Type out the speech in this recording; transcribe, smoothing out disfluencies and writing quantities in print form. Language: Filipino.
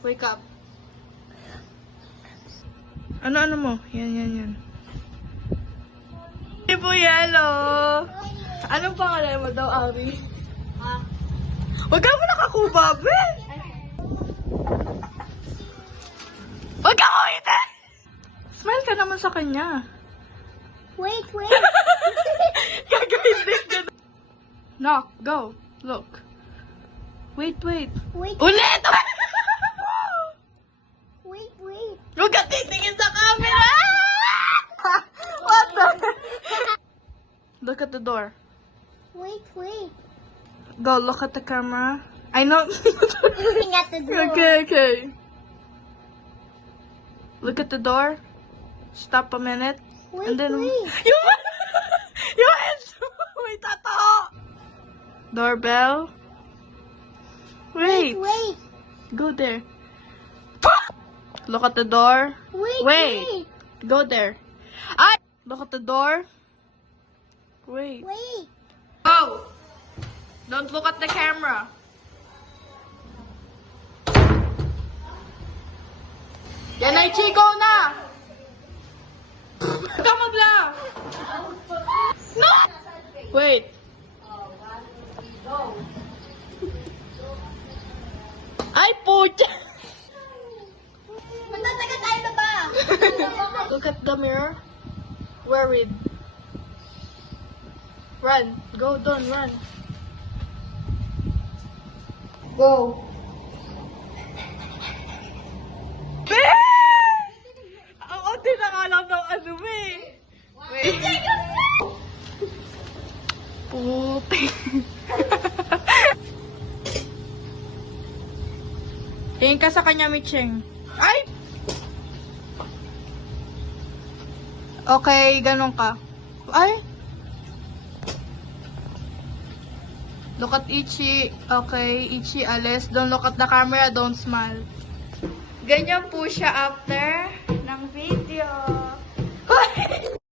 Wake up. Ano mo? Yan. Ibo Yellow. Anong pangalan mo daw, Ari? Wag ka mo nakakubabe. Wag ka mo ite. Smile ka naman sa kanya. Wait. Gagawin din ka. Knock, go. Look. Wait. Wait. Ulit! Wait. Huwag ka titingin sa camera! What the? Look at the door. Wait. Go, look at the camera. I know. Looking at the door. Okay. Look at the door. Stop a minute. Wait. Yung hands mo. May tato. Doorbell. Wait. Go there. Look at the door. Wait. Go there. Ay! Look at the door. Wait. Go! Don't look at the camera. Yan ay Chico na! Come on lang! No! Wait. Ay, pucha! Magtataga tayo na ba? Look at the mirror. Worried. Run. Go, Don, run. Go. Ang onti na nga lang ng ano eh. Wait. Puti. Tingin ka sa kanya, Micheng. Ay! Okay, ganun ka. Ay! Look at Ichi. Okay, Ichi, alis. Don't look at the camera. Don't smile. Ganyan po siya after ng video.